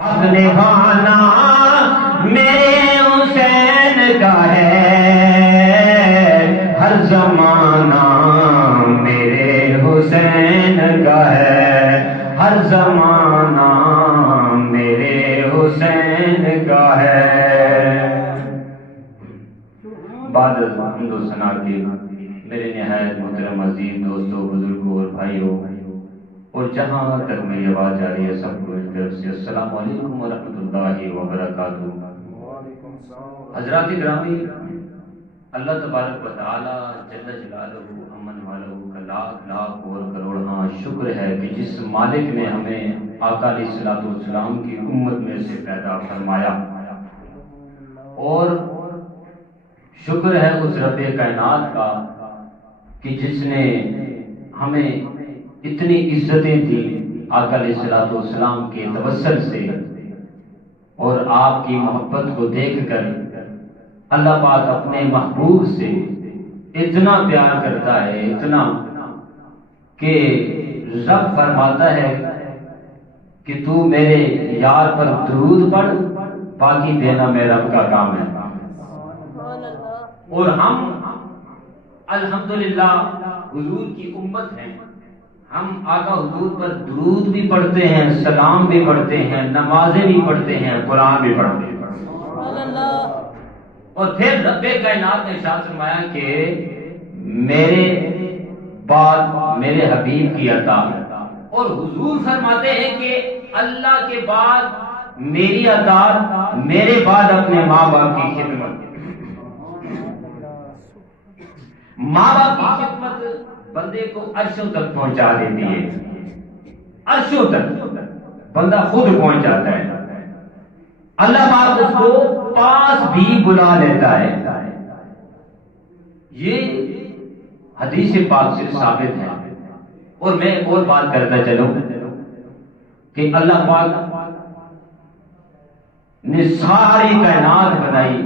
نبھانا میرے حسین کا ہے، ہر زمانہ میرے حسین کا ہے، ہر زمانہ میرے حسین کا ہے۔ بعد حمد و ثنا کے میرے نہایت محترم عزیز دوستوں، بزرگوں اور بھائیوں، اور جہاں تک میری آواز جا رہی ہے سب کو اس طرف سے السلام علیکم ورحمۃ اللہ وبرکاتہ۔ حضرات گرامی، اللہ تبارک و تعالی جل جلالہ امن والہ کا لاکھ لاکھ اور کروڑ شکر ہے کہ جس مالک نے ہمیں آقا علیہ الصلوۃ والسلام کی امت میں سے پیدا فرمایا، اور شکر ہے اس رب کائنات کا کہ جس نے ہمیں اتنی عزتیں دی آقا علیہ الصلوۃ والسلام کے توسل سے، اور آپ کی محبت کو دیکھ کر اللہ پاک اپنے محبوب سے اتنا پیار کرتا ہے، اتنا کہ رب فرماتا ہے کہ تو میرے یار پر درود پڑھ، باقی دینا میرے رب کا کام ہے۔ اور ہم الحمدللہ حضور کی امت ہیں، ہم آقا حضور پر درود بھی پڑھتے ہیں، سلام بھی پڑھتے ہیں، نمازیں بھی پڑھتے ہیں، قرآن بھی پڑھتے ہیں۔ اور پھر رب کائنات نے ارشاد فرمایا کہ میرے بعد میرے حبیب کی عطا، اور حضور فرماتے ہیں کہ اللہ کے بعد میری عطا، میرے بعد اپنے ماں باپ کی خدمت۔ ماں باپ کی خدمت بندے کو عرشوں تک پہنچا دیتی ہے، عرشوں تک بندہ خود پہنچ جاتا ہے، اللہ پاک اس کو پاس بھی بلا لیتا ہے۔ یہ حدیث پاک سے ثابت ہے۔ اور میں ایک اور بات کرتا چلوں کہ اللہ پاک نے ساری کائنات بنائی،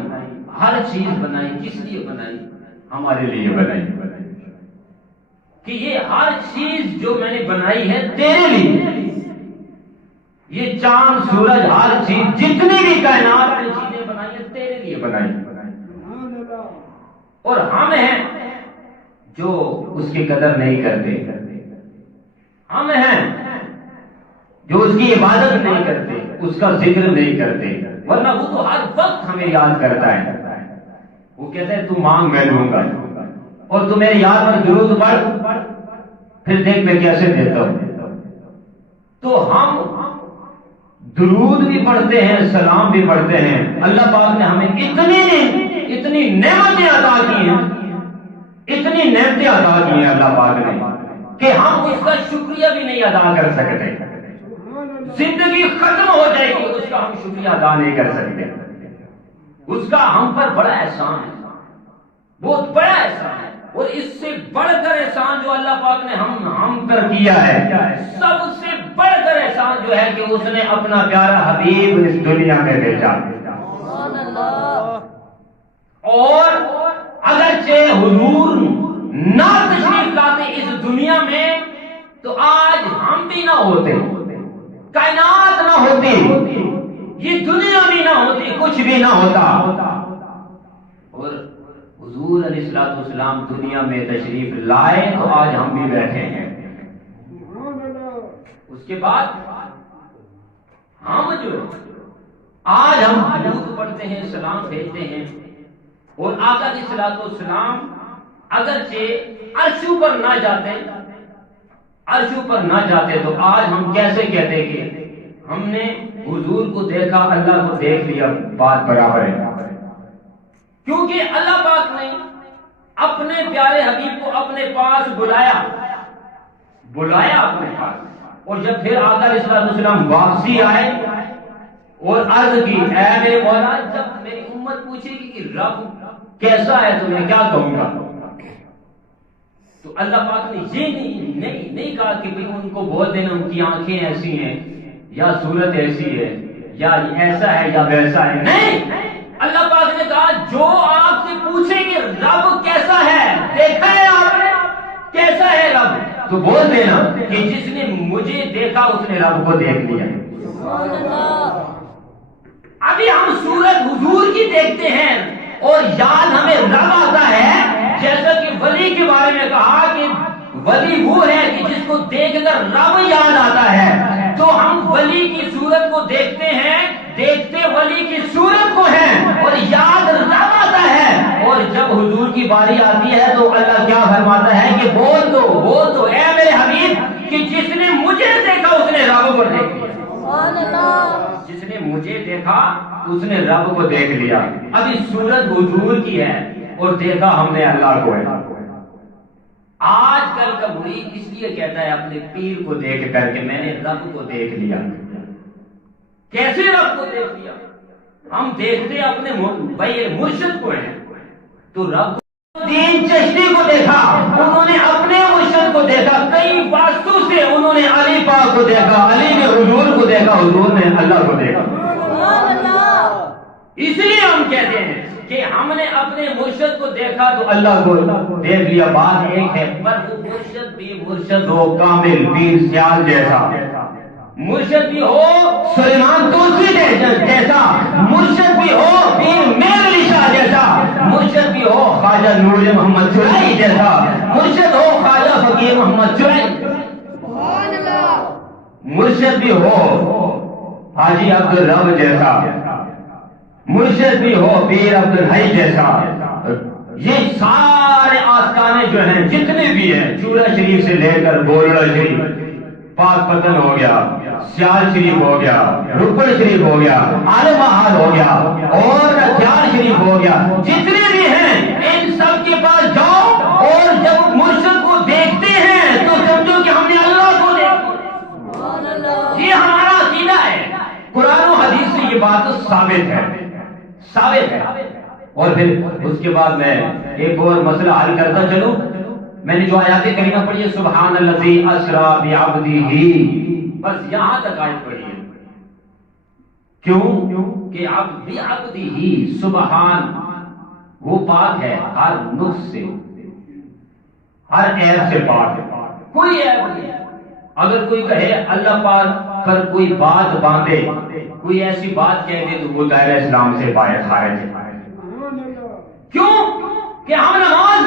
ہر چیز بنائی، کس لیے بنائی؟ ہمارے لیے بنائی، کہ یہ ہر چیز جو میں نے بنائی ہے تیرے لیے۔ یہ چاند سورج ہر چیز جتنی بھی کائنات میں چیزیں بنائی ہیں تیرے لیے بنائی، اور ہم ہیں جو اس کی قدر نہیں کرتے، ہم ہیں جو اس کی عبادت نہیں کرتے، اس کا ذکر نہیں کرتے، ورنہ وہ تو ہر وقت ہمیں یاد کرتا ہے۔ وہ کہتا ہے تو مانگ میں دوں گا، اور تو میرے یاد پر درود پڑھ، پھر دیکھ میں کیسے دیتا ہوں۔ تو ہم درود بھی پڑھتے ہیں، سلام بھی پڑھتے ہیں۔ اللہ پاک نے ہمیں اتنی نعمتیں عطا کی ہیں، اتنی نعمتیں عطا کی ہیں اللہ پاک نے، کہ ہم اس کا شکریہ بھی نہیں ادا کر سکتے۔ زندگی ختم ہو جائے گی اس کا ہم شکریہ ادا نہیں کر سکتے۔ اس کا ہم پر بڑا احسان ہے، بہت بڑا احسان ہے، اور اس سے بڑھ کر احسان جو اللہ پاک نے ہم پر کیا ہے، سب سے بڑھ کر احسان جو ہے کہ اس نے اپنا پیارا حبیب اس دنیا میں بھیجا۔ اور اگرچہ حضور نہ تشریف لاتے اس دنیا میں تو آج ہم بھی نہ ہوتے، کائنات نہ ہوتی، یہ دنیا بھی نہ ہوتی، کچھ بھی نہ ہوتا۔ اور حضور علیہ الصلوۃ والسلام دنیا میں تشریف لائے تو آج ہم بھی بیٹھے ہیں۔ اس کے بعد ہم جو آج ہم درود پڑھتے ہیں، سلام بھیجتے ہیں، اور آقا علیہ الصلوۃ والسلام اگرچہ عرشوں پر نہ جاتے، عرشوں پر نہ جاتے تو آج ہم کیسے کہتے کہ ہم نے حضور کو دیکھا، اللہ کو دیکھ لیا، بات برابر ہے۔ کیونکہ اللہ پاک نے اپنے پیارے حبیب کو اپنے پاس بلایا اپنے پاس، اور جب پھر آقا علیہ الصلوۃ والسلام واپسی آئے اور عرض کی، اے میرے مولا، جب میری امت پوچھے گی کہ رب کیسا ہے تو میں کیا کہوں گا؟ تو اللہ پاک نے یہ نہیں کہا کہ بھئی ان کو بول دینا ان کی آنکھیں ایسی ہیں، یا صورت ایسی ہے، یا ایسا ہے یا ویسا ہے۔ نہیں، اللہ پاک نے کہا جو آپ سے پوچھیں گے رب کیسا ہے، دیکھا ہے آپ نے کیسا ہے رب، تو بول دینا کہ جس نے مجھے دیکھا اس نے رب کو دیکھ لیا۔ صورت حضور کی دیکھتے ہیں اور یاد ہمیں رب آتا ہے، جیسا کہ ولی کے بارے میں کہا کہ ولی وہ ہے کہ جس کو دیکھ کر رب یاد آتا ہے، تو ہم ولی کی صورت کو دیکھتے ہیں، دیکھتے ولی کی صورت کو ہیں اور یاد رب آتا ہے، اور جب حضور کی باری آتی ہے تو اللہ کیا فرماتا ہے کہ بول دو اے میرے حبیب کہ جس نے مجھے دیکھا اس نے رب کو دیکھ لیا، جس نے مجھے دیکھا اس نے رب کو دیکھ لیا۔ ابھی صورت حضور کی ہے اور دیکھا ہم نے اللہ کو ہے۔ آج کل کا مرید اس لیے کہتا ہے اپنے پیر کو دیکھ کر کے میں نے رب کو دیکھ لیا۔ کیسے رب کو دیکھ لیا؟ ہم دیکھتے اپنے بھائی مرشد کو ہیں، تو رب دین چشتی کو دیکھا، انہوں نے اپنے مرشد کو دیکھا، کئی واسطوں سے انہوں نے علی پاک کو دیکھا، علی نے حضور کو دیکھا، حضور نے اللہ کو دیکھا۔ اس لیے ہم کہتے ہیں کہ ہم نے اپنے مرشد کو دیکھا تو اللہ کو دیکھ لیا۔ بات ایک ہے، پر وہ مرشد بھی مرشد ہو کامل پیر سیال جیسا، مرشد بھی ہو سلیمان توسی جیسا، مرشد بھی ہو پیر میر علی شاہ جیسا، مرشد بھی ہو خواجہ نور محمد چرائی جیسا، مرشد ہو خواجہ فقیر محمد چرائی، مرشد بھی ہو حاجی عبد الرب جیسا، مرشد بھی ہو پیر عبد الحی جیسا۔ یہ سارے آستانے جو ہیں جتنے بھی ہیں، چورا شریف سے لے کر بورڑا شریف، پاک پتن ہو گیا، سیال شریف ہو گیا، رکن شریف ہو گیا، عالم محال ہو گیا اور جال شریف ہو گیا، جتنے بھی ہیں ان سب کے پاس جاؤ اور جب مرشد کو دیکھتے ہیں تو سمجھو کہ ہم نے اللہ کو دیکھا۔ یہ ہمارا عقیدہ ہے، قرآن و حدیث سے یہ بات ثابت ہے۔ اور پھر اس کے بعد میں ایک اور مسئلہ حل کرتا چلوں۔ میں نے جو آیات کریمہ پڑھی ہے، سبحان الذی اسری بعبدہ، بس یہاں تک آیت پڑھی ہے۔ کیوں کہ بعبدہ، سبحان وہ پاک ہے ہر نقص سے، ہر عیب سے پاک ہے، کوئی عیب نہیں۔ اگر کوئی کہے اللہ پاک پر کوئی بات باندھے، کوئی ایسی بات کہہ دے تو وہ دائرہ اسلام سے باہر خارج ہے۔ کیوں کہ ہم نماز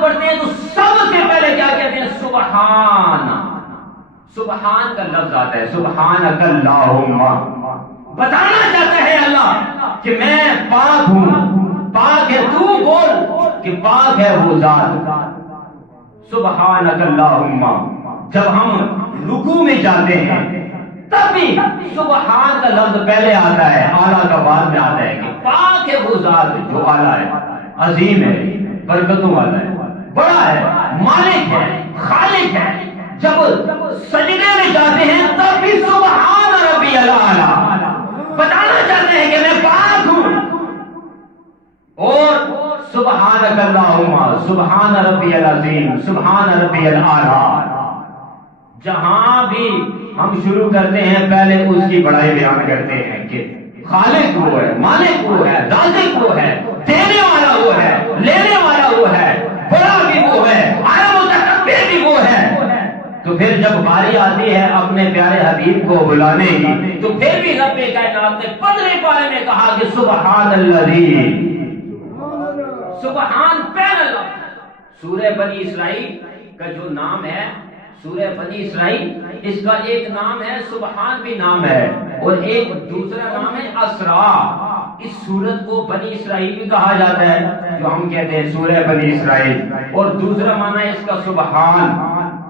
پڑھتے ہیں، تو سب سے پہلے کیا کہتے ہیں؟ سبحان۔ سبحان کا لفظ آتا ہے، سبحانک اللہم، بتانا چاہتا ہے اللہ کہ میں پاک ہوں، پاک ہے تو، بول کہ پاک ہے وہ ذات۔ سبحانک اللہم۔ جب ہم رکوع میں جاتے ہیں تب بھی سبحان کا لفظ پہلے آتا ہے، اعلیٰ کا بعد میں آتا ہے کہ پاک ہے وہ ذات جو اعلیٰ ہے، عظیم ہے، برکتوں والا ہے، بڑا ہے، مالک ہے، خالق ہے۔ جب سجدے میں جاتے ہیں تب بھی سبحان ربی الاعلیٰ، بتانا چاہتے ہیں کہ میں پاک ہوں۔ اور سبحانک اللہم، سبحان ربی العظیم، سبحان ربی الاعلیٰ۔ جہاں بھی ہم شروع کرتے ہیں پہلے اس کی بڑائی بیان کرتے ہیں کہ خالق وہ ہے، مالک وہ ہے، رازق وہ ہے، دینے والا وہ ہے، لینے والا وہ ہے، بڑا بھی وہ ہے، عالم متکبر بھی وہ ہے۔ تو پھر جب باری آتی ہے اپنے پیارے حبیب کو بلانے کی تو پھر بھی رب کائنات نے 15 پارے میں کہا کہ سبحان الذی، سبحان پہلا لفظ۔ سورہ بنی اسرائیل کا جو نام ہے، سورہ بنی اسرائیل، اس کا ایک نام ہے سبحان بھی نام ہے اور ایک دوسرا نام ہے اسرا۔ اس سورت کو بنی اسرائیل بھی کہا جاتا ہے، جو ہم کہتے ہیں سورہ بنی اسرائیل، اور دوسرا معنی ہے اس کا سبحان،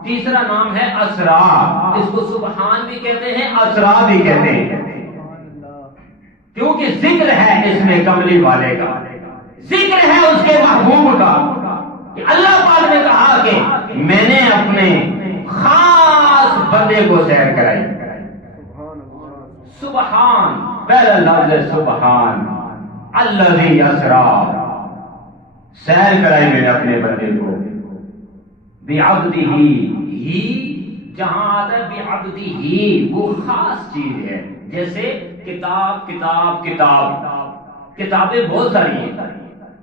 تیسرا نام ہے اسرا۔ اس کو سبحان بھی کہتے ہیں، اسرا بھی کہتے ہیں، کیونکہ ذکر ہے اس میں کملی والے کا، ذکر ہے اس کے محبوب کا، کہ اللہ پاک نے کہا کہ میں نے اپنے خاص بندے کو سیر کرائی۔ سبحان پہلا لفظ ہے سبحان، الذی اسرا، سیر کرائی میں نے اپنے بندے کو، بعبدہ، ہی جہاں آتا ہے بعبدہ وہ خاص چیز ہے، جیسے کتاب کتاب کتاب، کتابیں بہت ساری ہیں،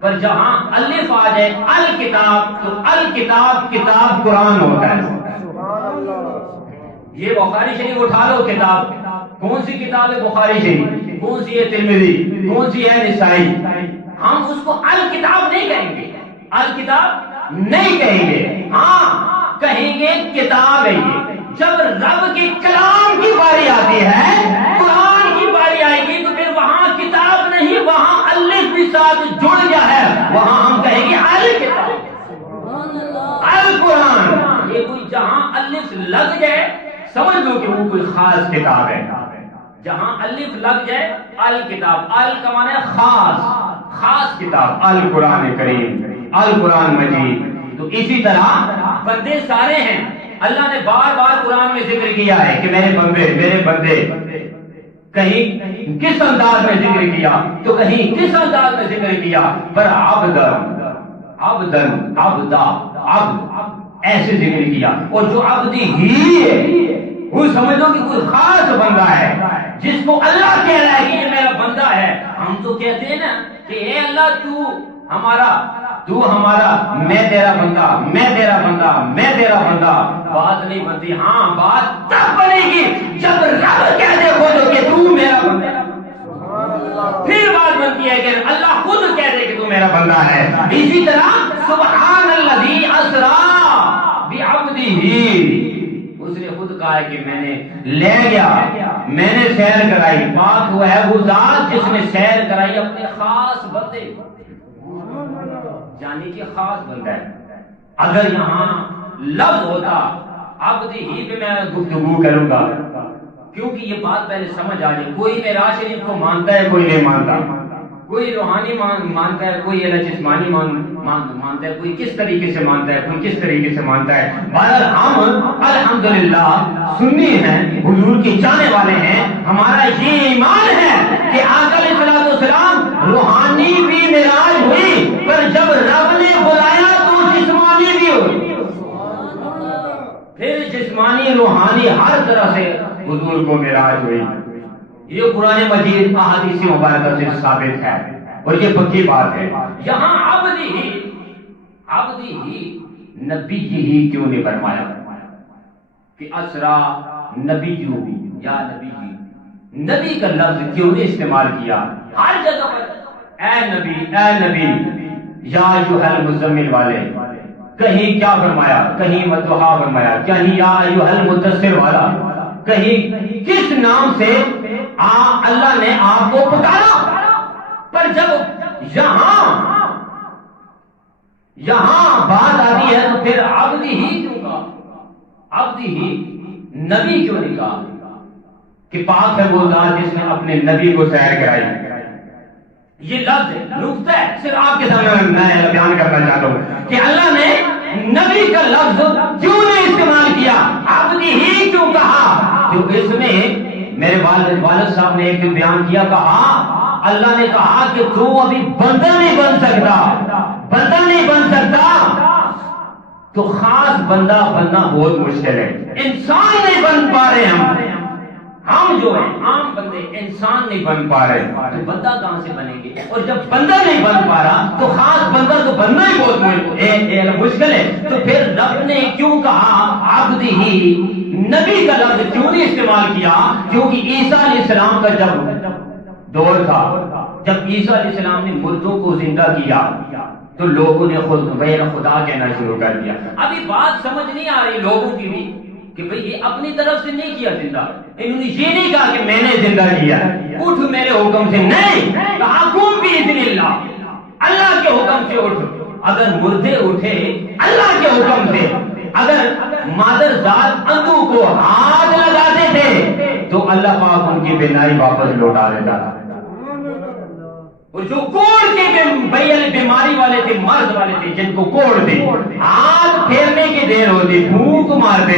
پر جہاں الف آ جائے الکتاب تو الکتاب کتاب قرآن ہوتا ہے۔ یہ بخاری شریف اٹھا لو، کتاب کون سی کتاب ہے بخاری شریف، کون سی ہے ترمذی، کون سی ہے نسائی، ہم اس کو الکتاب نہیں کہیں گے، الکتاب نہیں کہیں گے، ہاں کہیں گے کتاب ہے یہ۔ جب رب کے کلام کی باری آتی ہے، قرآن کی باری آئے گی، تو پھر وہاں کتاب نہیں، وہاں الف بھی ساتھ جڑ گیا ہے، وہاں ہم کہیں گے الکتاب، القرآن۔ یہ کوئی جہاں الف لگ جائے سمجھ لو کہ وہ کوئی خاص کتاب ہے، جہاں الف لگ جائے الکتاب، ال کا معنی ہے خاص، خاص کتاب، القرآن کریم، القرآن مجید۔ تو اسی طرح بندے سارے ہیں، اللہ نے بار بار قرآن میں ذکر کیا ہے کہ میرے بندے، میرے بندے، کہیں کس انداز میں ذکر کیا تو کہیں کس انداز میں ذکر کیا، پر عبدن، عبدن، عبدا، عبد ایسے ذکر کیا، اور جو عبدی ہی ہے وہ سمجھ لو کہ کوئی خاص بندہ ہے جس کو اللہ کہہ رہا ہے کہ یہ میرا بندہ ہے۔ ہم تو کہتے ہیں نا کہ اے اللہ تو ہمارا، میں تیرا بندہ، میں تیرا بندہ، میں تیرا بندہ، بات نہیں بنتی۔ ہاں بات تب بنے گی جب رب کہہ دے خود کہ تو میرا بندہ ہے، پھر بات بنتی ہے کہ اللہ خود کہہ دے کہ تو میرا بندہ ہے۔ اسی طرح سبحان الذی اسری بعبدہ، اس نے خود کہا ہے کہ میں نے لے گیا، میں نے سیر کرائی، پاک وہ ہے وہ ذات جس نے سیر کرائی اپنے خاص بندے، یعنی کہ خاص بندہ ہے۔ اگر یہاں لفظ ہوتا عبد ہی پہ میں گفتگو کروں گا، کیونکہ یہ بات پہلے سمجھ آ جائے۔ کوئی معراج شریف کو مانتا ہے، کوئی نہیں مانتا، کوئی روحانی مانتا ہے، کوئی جسمانی مانتا ہے، کوئی کس طریقے سے مانتا ہے، کوئی کس طریقے سے مانتا ہے۔ بہرحال ہم الحمدللہ سنی ہیں، حضور کے چاہنے والے ہیں، ہمارا یہ ایمان ہے کہ آقا علیہ الصلوۃ والسلام روحانی بھی معراج ہوئی، پر جب رب نے بلایا تو جسمانی بھی ہوئی، پھر جسمانی روحانی ہر طرح سے حضور کو معراج ہوئی۔ یہ قرآن مجید احادیث مبارکہ سے ثابت ہے اور یہ پکی بات ہے۔ یہاں عبدی ہی نبی ہی کیوں نہیں فرمایا کہ اسرا نبی یا نبی ہی، نبی کا لفظ کیوں نہیں استعمال کیا؟ ہر جگہ پر اے نبی، اے نبی، یا ایھا المزمل والے، کہیں کیا فرمایا، کہیں مدحا فرمایا، کہیں یا ایھا المدثر والا، کہیں کس نام سے اللہ نے آپ کو پکارا، پر جب یہاں بات آتی ہے تو پھر عبد ہی کیوں کہا، عبد ہی، نبی کیوں نہیں کہا؟ کہ پاک ہے وہ ذات جس نے اپنے نبی کو سیر کرائی۔ یہ لفظ نقطہ ہے، صرف آپ کے سامنے میں بیان کرنا چاہتا ہوں کہ اللہ نے نبی کا لفظ کیوں نہیں استعمال کیا، عبد ہی کیوں کہا؟ کیونکہ اس میں میرے والد صاحب نے ایک بیان کیا، کہا اللہ نے کہا کہ تو ابھی بندہ نہیں بن سکتا، بندہ نہیں بن سکتا، تو خاص بندہ بننا بہت مشکل ہے، انسان نہیں بن پا رہے ہم جو ہیں عام بندے انسان نہیں بن پا رہے، تو بندہ کہاں سے بنیں گے؟ اور جب بندہ نہیں بن پا رہا تو خاص بندہ تو بننا ہی بہت مشکل ہے۔ تو پھر رب نے کیوں کہا عبد ہی، نبی کا لفظ کیوں نہیں استعمال کیا؟ کیونکہ عیسیٰ علیہ السلام کا جب دور تھا، جب عیسیٰ علیہ السلام نے مردوں کو زندہ کیا تو لوگوں نے خود غیر خدا کہنا شروع کر دیا۔ ابھی بات سمجھ نہیں آ رہی لوگوں کی بھی کہ بھئی یہ اپنی طرف سے نہیں کیا زندہ، انہوں نے یہ نہیں کہا کہ میں نے زندہ کیا، اٹھ میرے حکم سے، نہیں کہا قم بإذن اللہ، اللہ کے حکم سے اٹھ۔ اگر مردے اٹھے اللہ کے حکم سے، اگر مادر ذات اندھو کو ہاتھ لگاتے تھے تو اللہ پاک ان کی بینائی واپس لوٹا دیتا تھا، اور جو کوڑ کے بیماری والے تھے، مرض والے تھے، جن کو کوڑ تھے، ہاتھ پھیرنے کی دیر ہوتی، پھونک مارتے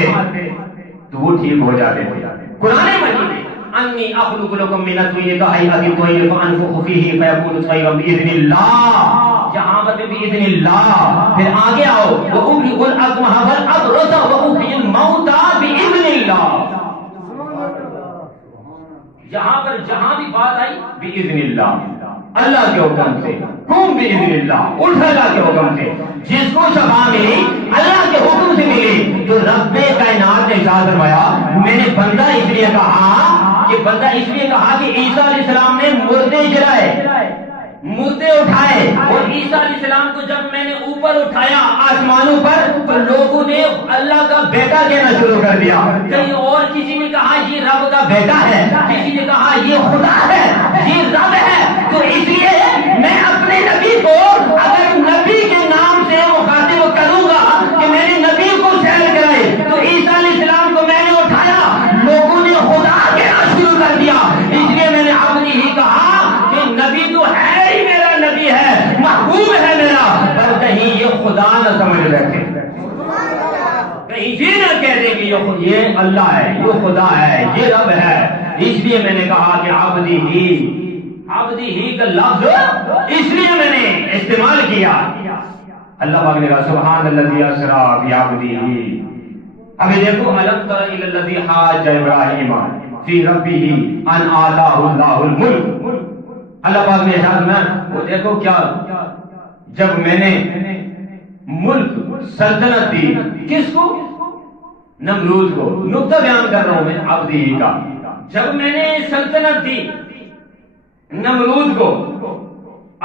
تو وہ ٹھیک ہو جاتے تھے۔ قرآن مجید میں انی اخلق لکم من الطین کہیئۃ الطیر فانفخ فیہ فیکون طیرا باذن اللہ، جہاں پر باذن اللہ، پھر آگے آؤ وابرئ الاکمہ والابرص واحیی الموتى باذن اللہ، جہاں بھی بات آئی باذن اللہ، اللہ کے حکم سے، قم باذن اللہ، اٹھ اللہ کے حکم سے۔ جس کو شفا ملی اللہ کے حکم سے ملی، تو رب کائنات نے ارشاد فرمایا میں نے بندہ اس لیے کہا کہ بندہ اس لیے کہا کہ عیسیٰ علیہ السلام نے مردے جلائے، مردے اٹھائے، اور عیسیٰ علیہ السلام کو جب میں نے اوپر اٹھایا آسمانوں پر تو لوگوں نے اللہ کا بیٹا کہنا شروع کر دیا۔ کہیں اور کسی نے کہا یہ رب کا بیٹا ہے، کسی نے کہا یہ خدا ہے، یہ رب ہے۔ تو اس لیے میں اپنے نبی کو اگر نبی کے نام سے مخاطب کروں گا کہ میرے نبی کو سیر کرائے، تو عیسیٰ علیہ السلام کو میں نے اٹھایا، لوگوں نے خدا کہنا شروع کر دیا۔ اس لیے میں نے عبدی ہی کہا کہ نبی تو ہے ہی، میرا نبی ہے، محبوب ہے میرا، پر کہیں یہ خدا نہ سمجھ بیٹھے، کہیں یہ نہ کہہ دے کہ یہ اللہ ہے، یہ خدا ہے، یہ رب ہے۔ اس لیے میں نے کہا کہ عبدی ہی کا لفظ اس لیے میں نے استعمال کیا۔ اللہ پاک نے کہا سبحان الذی اسری بعبدہ۔ ابھی دیکھو الم تر الی الذی حاج ابراہیم فی ربہ ان آتاہ اللہ الملک۔ اللہ پاک نے ارشاد میں وہ دیکھو کیا، جب میں نے ملک سلطنت دی کس کو؟ نمرود کو۔ نقطہ بیان کر رہا ہوں میں عبدی کا۔ جب میں نے سلطنت دی نمرود کو،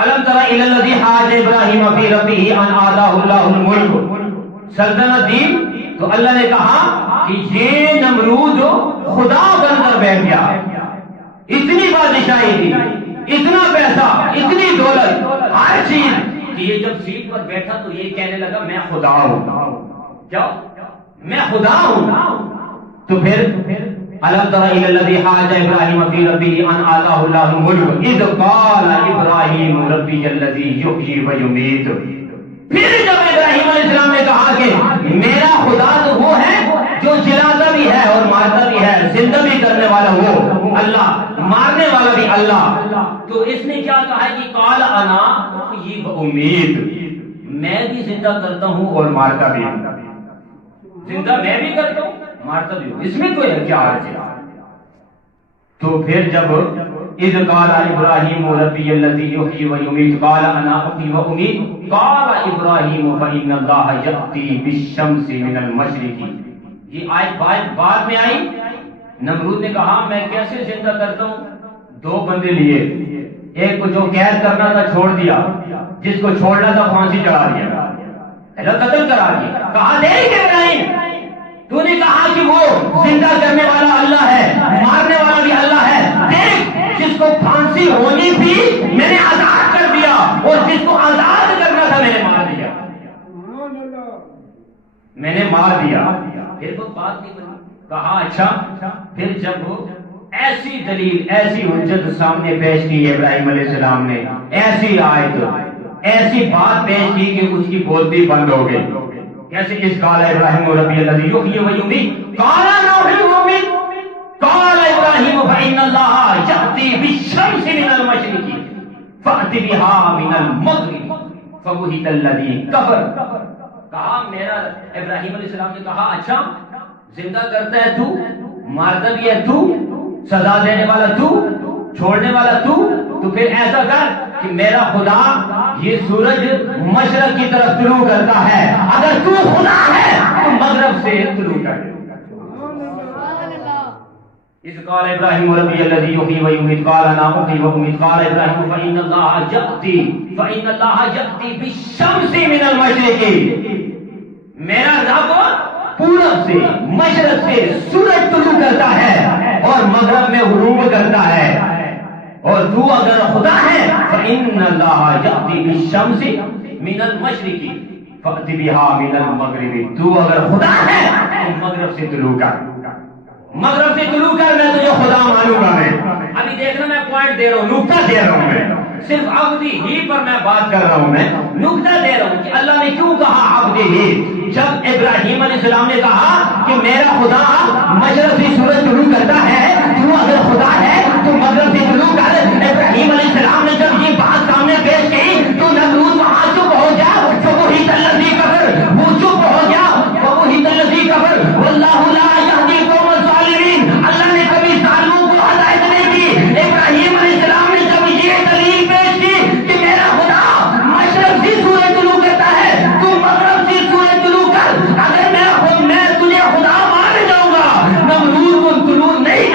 الم تر الی الذی حاج ابراہیم فی ربہ ان آتاہ اللہ الملک، سلطنت دی تو اللہ نے کہا کہ یہ نمرود خدا بن کر بیٹھ گیا، اتنی بادشاہی تھی، اتنا پیسہ، اتنی دولت، ہر چیز، کہ یہ جب سیٹ پر بیٹھا تو یہ کہنے لگا میں خدا ہوں۔ کیا؟ میں خدا ہوں۔ تو پھر الم تر الی الذی حاج ابراہیم فی ربہ ان آتاہ اللہ الملک اذ قال ابراہیم ربی الذی یحیی و یمیت۔ پھر جب ابراہیم علیہ السلام نے کہا کہ میرا خدا تو وہ ہے جو جلاتا بھی ہے اور مارتا بھی ہے، زندہ بھی کرنے والا وہ اللہ، مارنے والا بھی اللہ، تو اس نے کیا کہا ہے کہ قال انا احیی و امیت، میں بھی زندہ کرتا ہوں اور مارتا بھی ہوں، زندہ میں بھی کرتا ہوں مارتا بھی ہوں، اس میں کوئی کیا حرج ہے؟ تو پھر جب اذ قال ابراہیم ربی الذی یحیی و یمیت قال انا احیی و امیت قال ابراہیم فإن اللہ یأتی بالشمس من المشرق۔ یہ آیت بعد میں آئی۔ نمرود نے کہا میں کیسے زندہ کرتا ہوں؟ دو بندے لیے، ایک کو جو قید کرنا تھا چھوڑ دیا، جس کو چھوڑنا تھا پھانسی چڑھا دیا، قتل کرا دیا۔ کہا دیکھ ابراہیم تو نے کہا کہ وہ زندہ کرنے والا اللہ ہے، مارنے والا بھی اللہ ہے، دیکھ جس کو پھانسی ہونی تھی میں نے آزاد کر دیا، اور جس کو آزاد کرنا تھا میں نے مار دیا، میں نے مار دیا۔ پھر تو بات نہیں بنی۔ کہا اچھا، پھر جب ایسی دلیل، ایسی حجت سامنے پیش کی ابراہیم علیہ السلام نے، ایسی آیت، ایسی بات پیش کی کہ اس کی بولتی بند ہو گئی۔ کیسے؟ اس قال ابراہیم ربی الذی یحیی و یمیت قال انا احیی و امیت قال ابراہیم فإن اللہ یأتی بالشمس من المشرق فأت بها من المغرب فبہت الذی کفر۔ کہا میرا ابراہیم علیہ السلام نے کہا اچھا زندہ کرتا ہے تو، مارتا بھی ہے تو، سزا دینے والا تو، چھوڑنے والا تو پھر ایسا کر کہ میرا خدا یہ سورج مشرق کی طرف طلوع کرتا ہے، اگر تو خدا ہے تو مغرب سے طلوع کر۔ اس قال ابراہیم ربی الذی یحیی و یمیت قال انا احیی و امیت قال ابراہیم فإن اللہ یأتی بالشمس من المشرق، میرا رب پورب سے، مشرق سے سورج طلوع کرتا ہے اور مغرب میں غروب کرتا ہے، اور تو اگر خدا ہے فإن اللہ یأتی بالشمس من المشرق فأت بها من المغرب، تو اگر خدا ہے تو مغرب سے طلوع کر، مغرب سے طلوع کر، میں تجھے خدا مانوں گا۔ میں ابھی دیکھنا میں پوائنٹ دے رہا ہوں، نقطہ دے رہا ہوں، میں صرف عبدی ہی پر میں بات کر رہا ہوں، میں نقطہ دے رہا ہوں کہ اللہ نے کیوں کہا عبدی ہی۔ جب ابراہیم علیہ السلام نے کہا کہ میرا خدا مشرق سے سورج طلوع کرتا ہے، تو اگر خدا ہے تو مغرب سے طلوع کر، ابراہیم علیہ السلام نے جب یہ بات سامنے پیش کی تو نمرود وہاں چپ ہو گیا، فبہت الذی کفر، وہ چپ ہو گیا، فبہت الذی کفر واللہ لا یہدی القوم الظالمین۔ اللہ نے کبھی ظالموں کو ہدایت نہیں دی۔ ابراہیم علیہ السلام نے جب یہ دلیل پیش کی کہ میرا خدا مشرق سے سورج طلوع کرتا ہے، تو مغرب سے سورج طلوع کر، اگر میں تجھے خدا مان جاؤں گا، نمرود کو طلوع نہیں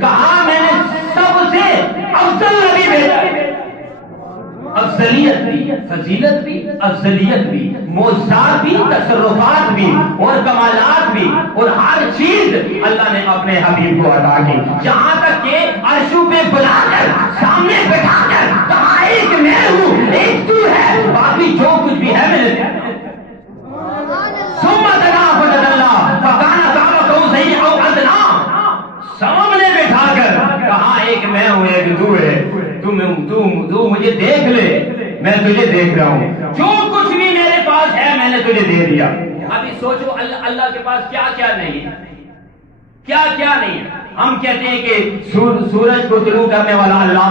کہا میں نے سب سے افضل نبی بھیجا ہے، افضلیت بھی، فضیلت بھی، افضلیت بھی، معجزات بھی، تصرفات بھی اور کمالات بھی، اور ہر چیز اللہ نے اپنے حبیب کو عطا کی، جہاں تک کہ عرشوں پہ بلا کر سامنے بٹھا کر کہا ایک میں ہوں ایک تو ہے، باقی جو کچھ بھی ہے میرے سامنے بٹھا کر کہا ایک میں ہوں ایک تو ہے، تو مجھے دیکھ لے، میں تجھے دیکھ رہا ہوں، جو کچھ بھی میرے پاس ہے میں نے تجھے دے دیا۔ ابھی سوچو اللہ کے پاس کیا کیا نہیں ہے، کیا کیا نہیں ہے۔ ہم کہتے ہیں کہ سورج کو طلوع کرنے والا اللہ،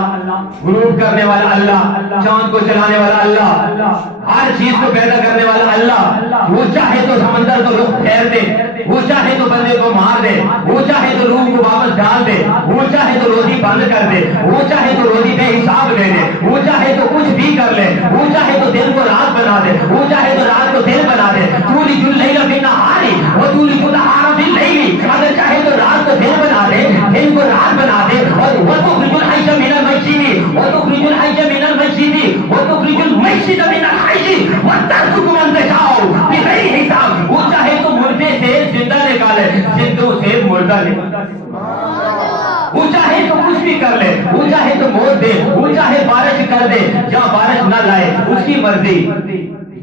غروب کرنے والا اللہ، چاند کو چلانے والا اللہ، ہر چیز کو پیدا کرنے والا اللہ، وہ چاہے تو سمندر کو رخ پھیر دے، وہ چاہے تو بندے کو مار دے، وہ چاہے تو روح کو واپس ڈال دے، وہ چاہے تو روزی بند کر دے، وہ چاہے تو روزی بے حساب دے دے، وہ چاہے تو کچھ بھی کر لے، وہ چاہے تو دن کو رات بنا دے، وہ چاہے تو رات کو دن بنا دے، تولج اللیل فی النہار وتولج النہار فی اللیل، اگر چاہے تو رات کو دن بنا دے، دن کو رات بنا دے، اور وتخرج الحی من المیت وتخرج الحی من المیت وتخرج المیت من الحی وترزق من تشاء بغیر حساب، وہ چاہے تو مردے سے زندہ نکالے، زندوں سے مردہ نکالے، وہ چاہے تو کچھ بھی کر لے، وہ چاہے تو موت دے، وہ چاہے بارش کر دے جہاں بارش نہ لائے، اس کی مرضی،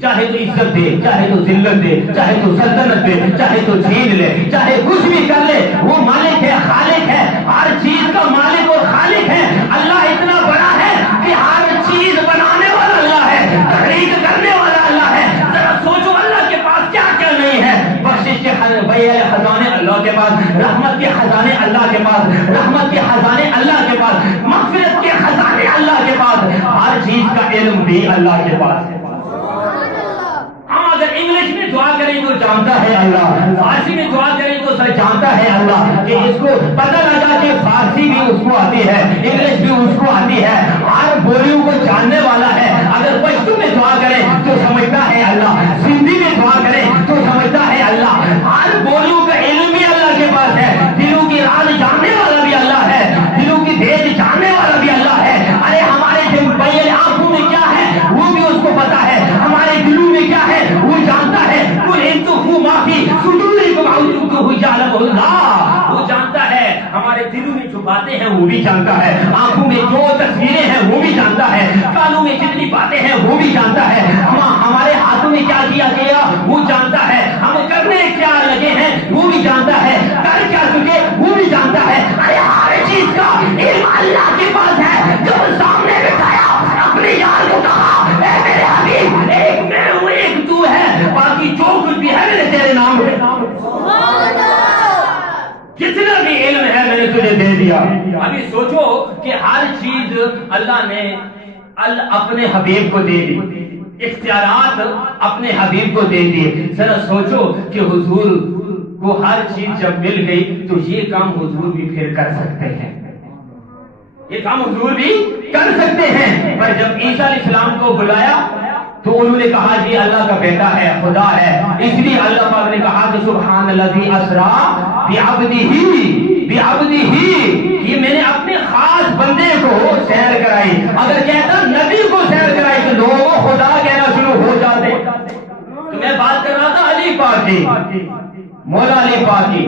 چاہے تو عزت دے، چاہے تو ذلت دے، چاہے تو سلطنت دے، چاہے تو چھین لے، چاہے کچھ بھی کر لے، وہ مالک ہے، خالق ہے، ہر چیز کا مالک اور خالق ہے۔ اللہ اتنا بڑا ہے کہ ہر چیز بنانے والا اللہ ہے، تخلیق کرنے والا اللہ ہے۔ ذرا سوچو اللہ کے پاس کیا کیا نہیں ہے۔ بخشش کے خزانے اللہ کے پاس، رحمت کے خزانے اللہ کے پاس، رحمت کے خزانے اللہ کے پاس، مغفرت کے خزانے اللہ کے پاس، ہر چیز کا علم بھی اللہ کے پاس ہے۔ ہم اگر انگلش میں دعا کریں تو جانتا ہے اللہ، فارسی میں دعا کریں تو سر جانتا ہے اللہ کہ اس کو پتہ لگا کہ فارسی بھی اس کو آتی ہے، انگلش بھی اس کو آتی ہے، ہر بولیوں کو جاننے والا ہے۔ اگر پشتو میں دعا کریں تو سمجھتا ہے اللہ، سندھی میں دعا کریں تو سمجھتا ہے اللہ، ہر بولیوں کا علم بھی اللہ کے پاس ہے، دلوں کی راز جاننے والا بھی اللہ ہے، دلوں کی بھید جاننے والا بھی اللہ ہے۔ ارے ہمارے آنکھوں میں کیا ہے وہ بھی اس کو پتا ہے، ہمارے دلوں میں کیا ہے وہ جانتا ہے۔ وہ جانتا ہے، ہمارے دلوں میں جو باتیں ہیں وہ بھی جانتا ہے، آنکھوں میں جو تصویریں ہیں وہ بھی جانتا ہے، کانوں میں جتنی باتیں ہیں وہ بھی جانتا ہے، ہمارے ہاتھوں میں کیا کیا گیا وہ جانتا ہے، ہم کرنے کیا لگے ہیں وہ بھی جانتا ہے، کر کیا چکے وہ بھی جانتا ہے۔ ارے ہر چیز کا علم اللہ کے پاس ہے۔ جب سامنے بٹھایا اپنے یار کو کہا اے میرے حبیب ایک میں ہوں ایک تو ہے، باقی جو کچھ بھی ہے میرے تیرے نام ہے، جتنا بھی علم ہے میں نے تجھے دے دیا۔ ابھی سوچو کہ ہر چیز اللہ نے اپنے حبیب کو دے دی، اختیارات اپنے حبیب کو دے دیے۔ ذرا سوچو کہ حضور کو ہر چیز جب مل گئی تو یہ کام حضور بھی پھر کر سکتے ہیں، یہ کام حضور بھی کر سکتے ہیں۔ پر جب عیسیٰ علیہ السلام کو بلایا تو انہوں نے کہا یہ اللہ کا بیٹا ہے، خدا ہے، اس لیے اللہ پاک نے کہا کہ سبحان الذی اسریٰ بعبدہ، یہ میں نے اپنے خاص بندے کو سیر کرائی۔ اگر کہتا نبی کو سیر کرائی تو لوگوں خدا کہنا شروع ہو جاتے۔ تو میں بات کر رہا تھا علی پاک کی، مولا علی پاک کی۔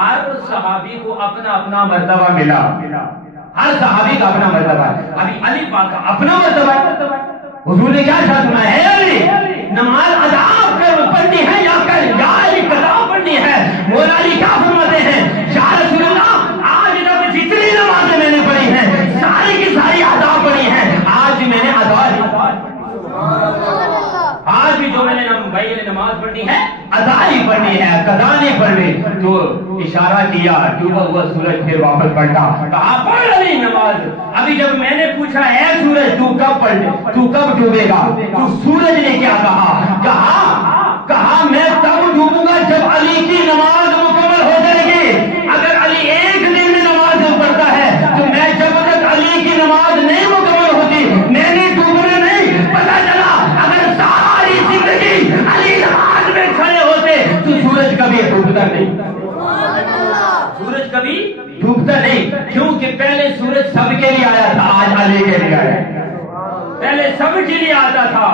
ہر صحابی کو اپنا اپنا مرتبہ ملا، ہر صحابی کا اپنا مرتبہ ہے۔ ابھی علی پاک کا اپنا مرتبہ ہے۔ حضور نے کیا شرط ہے علی نماز ادا پڑھنی ہے یا علی قضا پڑھنی ہے؟ مولا علی کیا فرماتے ہیں یا رسول اللہ آج تک جتنی نمازیں میں نے پڑھی ہیں ساری کی ساری ادا پڑھی ہیں، آج میں نے آج بھی جو میں نے بھائی نماز پڑھنی ہے ادا ہی پڑھنی ہے، قضا نہیں پڑھنی۔ تو اشارہ کیا، ڈوبا ہوا سورج پھر واپس پلٹا، کہا پڑھ علی نماز۔ ابھی جب میں نے پوچھا اے سورج تو کب ڈوبے گا، تو سورج نے کیا کہا میں تب ڈوبوں گا جب علی کی نماز مکمل ہو جائے گی۔ اگر علی ایک دن میں نماز پڑھتا ہے تو میں جب تک علی کی نماز نہیں مکمل ہوتی میں نے ڈوبنا نہیں۔ پتا چلا اگر ساری زندگی علی نماز میں کھڑے ہوتے تو سورج کبھی ڈوبتا نہیں، سورج کبھی ڈوبتا نہیں، کیونکہ پہلے سورج سب کے لیے آیا تھا، آج علی کے لیے آیا۔ پہلے سب کے لیے آتا تھا،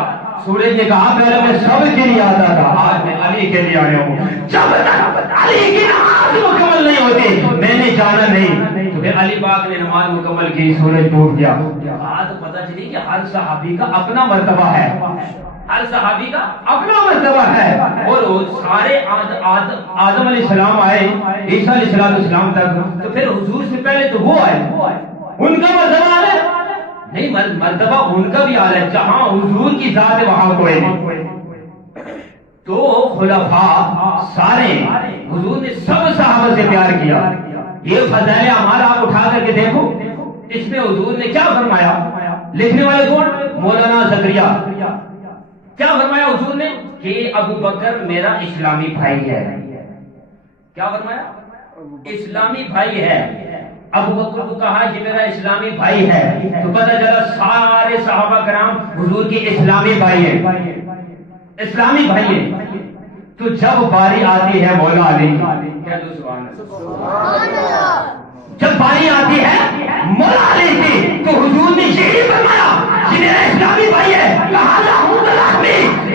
سورج نے کہا پہلے میں سب کے لیے آتا تھا، آج میں علی کے لیے آیا ہوں۔ جب تک علی کی نماز مکمل نہیں ہوتی میں نے جانا نہیں، تو پھر علی پاک نے نماز مکمل کی، سورج ڈوب گیا۔ آج پتہ چلی کہ ہر صحابی کا اپنا مرتبہ ہے، ہر صحابی کا اپنا مرتبہ ہے، اور سارے آدم علیہ السلام آئے عیسیٰ علیہ السلام تک، تو پھر حضور سے پہلے تو وہ آئے، ان کا مرتبہ ہے نہیں، مرتبہ ان کا بھی اعلیٰ ہے، جہاں حضور کی ذات ہے وہاں کوئی نہیں۔ تو خلفاء سارے حضور نے سب صحابہ سے پیار کیا۔ یہ فضائل اعمال آپ اٹھا کر کے دیکھو، اس میں حضور نے کیا فرمایا؟ لکھنے والے کون؟ مولانا زکریا۔ کیا فرمایا حضور نے؟ کہ ابو بکر میرا اسلامی بھائی ہے۔ کیا فرمایا؟ اسلامی بھائی ہے۔ ابو بکر کو کہا کہ میرا اسلامی بھائی ہے، تو پتہ چلا سارے صحابہ کرام حضور کے اسلامی بھائی ہیں، اسلامی بھائی ہیں۔ تو جب باری آتی ہے مولا علی کی، جب باری آتی ہے مولا علی کی، تو حضور نے یہی فرمایا کہ میرا اسلامی بھائی ہے،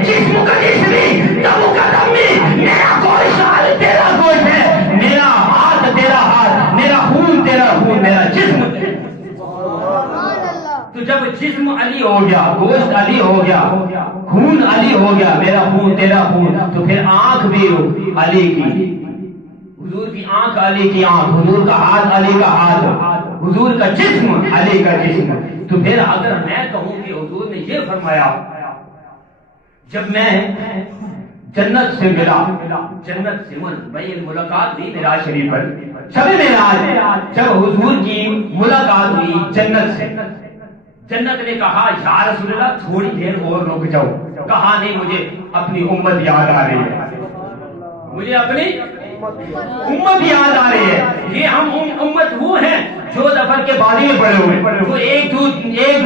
جسم کا جسمی، دم کا دمی، میرا گوشت تیرا گوشت ہے، میرا ہاتھ تیرا ہاتھ، میرا خون تیرا خون، میرا جسم۔ تو جب جسم علی ہو گیا، گوشت علی ہو گیا، خون علی ہو گیا، میرا خون تیرا خون، تو پھر آنکھ بھی علی کی، حضور کی آنکھ علی کی آنکھ، حضور کا ہاتھ علی کا ہاتھ، حضور کا جسم علی کا جسم۔ تو پھر اگر میں کہوں کہ حضور نے یہ فرمایا، جب میں جنت سے ملا، جنت سے بھائی ملاقات ہوئی معراج شریف پر، شب معراج جب حضور کی ملاقات ہوئی جنت سے، جنت نے کہا یا رسول اللہ تھوڑی دیر اور رک جاؤ، کہا نہیں مجھے اپنی امت یاد آ رہی ہے، مجھے اپنی امت یاد آ رہی ہے۔ یہ ہم امت وہ ہیں جو دفر کے بادی میں پڑے ہوئے، جو ایک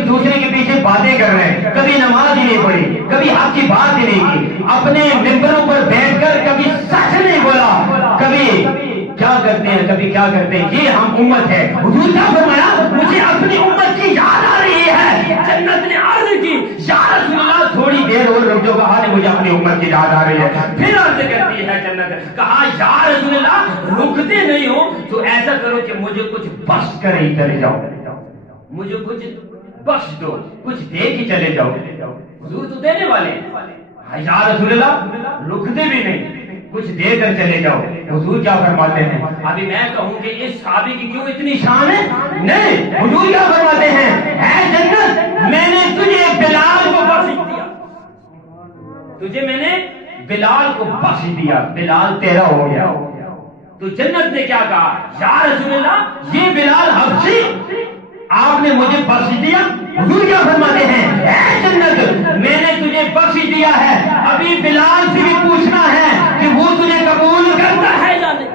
دوسرے کے پیچھے باتیں کر رہے ہیں، کبھی نماز ہی نہیں پڑھی، کبھی حق کی بات ہی نہیں کی، اپنے ممبروں پر بیٹھ کر کبھی سچ نہیں بولا، کبھی کیا کرتے ہیں کبھی کیا کرتے ہیں، یہ ہم امت ہے۔ حضور کیا فرمایا؟ مجھے اپنی امت کی یاد آ رہی ہے۔ جنت نے عرض کی یا رسول اللہ تھوڑی دیر اور رک جاؤ، کہا نہیں مجھے اپنی امت کی یاد آ رہی ہے۔ پھر عرض کرتی ہے جنت، کہا یا رسول اللہ رکتے نہیں ہو تو ایسا کرو کہ مجھے کچھ بخش کر ہی چلے جاؤ، مجھے کچھ بخش دو، کچھ دے کے چلے جاؤ۔ حضور تو دینے والے ہیں، یا رسول اللہ رکتے بھی نہیں، کچھ دے کر چلے جاؤ۔ حضور کیا فرماتے ہیں؟ ابھی میں کہوں کہ اس صحابی کی کیوں اتنی شان ہے؟ نہیں، حضور کیا فرماتے ہیں؟ اے جنت میں نے تجھے بلال کو بخش دیا، تجھے میں نے بلال کو بخش دیا، بلال تیرا ہو گیا۔ تو جنت نے کیا کہا؟ یا رسول اللہ یہ بلال حبشی آپ نے مجھے بخش دیا۔ حضور کیا فرماتے ہیں؟ اے جنت میں نے تجھے بخش دیا ہے، ابھی بلال سے بھی پوچھنا ہے کہ وہ تجھے قبول کرتا ہے یا نہیں۔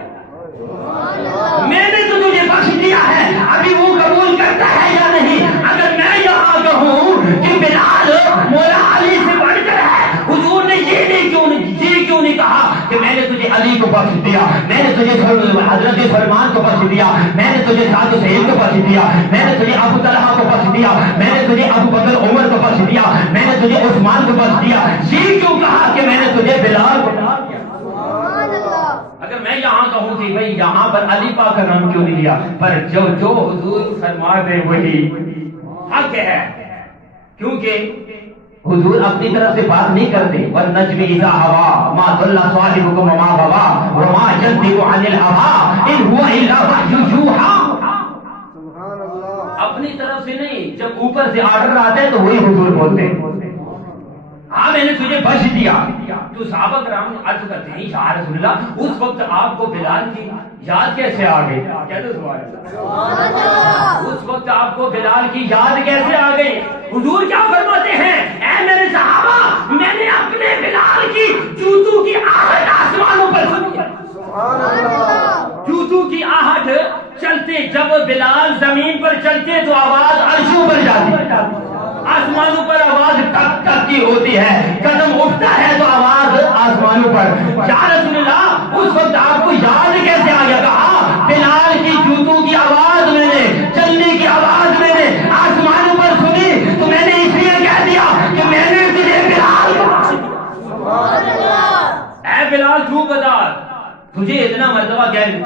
میں نے تو تجھے بخش دیا ہے، ابھی وہ قبول کرتا ہے یا نہیں۔ اگر میں یہاں کہوں کہ بلال مولا علی سے بڑھ کر ہے، حضور نے یہ کیوں نہیں کہا کہ میں نے تجھے علی کو بخش دیا، میں نے تجھے حضرت سلمان کو بخش دیا، میں نے تجھے سعد و سعید کو بخش دیا، میں نے تجھے ابو طلحہ کو بخش دیا، میں نے تجھے ابو بکر عمر کو بخش دیا، میں نے تجھے عثمان کو بخش دیا، یہ کیوں کہا کہ میں نے تجھے بلال کو بخش دیا؟ اگر میں یہاں کہوں کہ بھئی یہاں پر علی پاک کا نام کیوں نہیں لیا، پر جو حضور فرما دے وہی حق ہے، کیونکہ حضور اپنی طرف سے بات نہیں کرتے۔ وَالنَّجْمِ إِذَا هَوَىٰ مَا ضَلَّ صَاحِبُكُمْ وَمَا غَوَىٰ وَمَا يَنطِقُ عَنِ الْهَوَىٰ إِنْ هُوَ إِلَّا وَحْيٌ يُوحَىٰ۔ اپنی طرف سے نہیں، جب اوپر سے آرڈر آتا ہے تو وہی حضور بولتے ہیں، ہاں میں نے تجھے بخش دیا۔ تو صحابہ کرام نے عرض کرتے ہیں یا رسول اللہ اس وقت آپ کو بلال کی یاد کیسے آ گئی؟ کہتے سبحان اللہ، اس وقت آپ کو بلال کی یاد کیسے آ گئی؟ حضور کیا فرماتے ہیں؟ اے میرے صحابہ میں نے اپنے بلال کی جوتوں کی آہٹ آسمانوں پر سنی ہے، جوتوں کی آہٹ چلتے، جب بلال زمین پر چلتے تو آواز عرشوں پر جاتی، آسمانوں پر آواز ٹک ٹک کی ہوتی ہے، قدم اٹھتا ہے تو آواز آسمانوں پر۔ یا رسول اللہ اس وقت آپ کو یاد کیسے آ گیا؟ کہا بلال کی جوتوں کی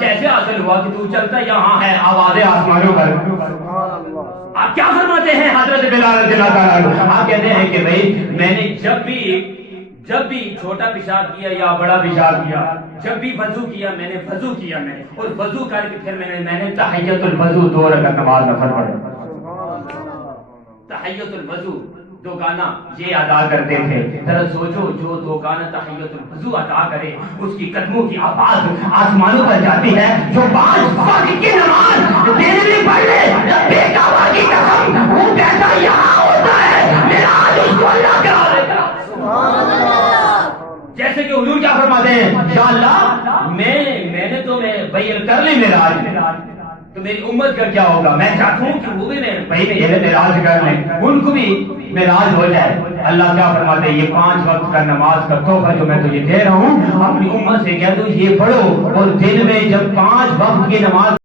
جیسے حاصل ہوا کہ تو چلتا یہاں ہے آوازیں آسمانوں پر. آپ کیا فرماتے ہیں حضرت بلال رضی اللہ تعالیٰ عنہ؟ آپ کہتے ہیں کہ بھئی میں نے جب بھی چھوٹا پیشاب کیا یا بڑا پیشاب کیا، جب بھی وضو کیا میں نے وضو کیا میں اور وضو کر کے پھر میں نے تحیت الوضو 2 رکعت نماز نفل پڑھی. تحیت الوضو 2 گانا یہ ادا کرتے تھے. ذرا سوچو جو 2 گانا تحیت الوضو ادا کرے اس کی قدموں کی آواز آسمانوں پر جاتی ہے. جو 5 وقت کی نماز دن میں پڑھ لے بے کعبہ کی قسم وہ کہتا یہاں ہوتا ہے میرا آج اس کو اللہ کرا دیتا. جیسے کہ حضور کیا فرماتے ہیں انشاءاللہ میں نے تو بیعت کر لی معراج تو میری امت کا کیا ہوگا. میں چاہتا ہوں کہ وہ بھی معراج کر لیں ان کو بھی معراج ہو جائے. اللہ کیا فرماتے ہیں یہ 5 وقت کا نماز کا تحفہ جو میں تجھے دے رہا ہوں اپنی امت سے کہہ دوں یہ پڑھو اور دن میں جب 5 وقت کی نماز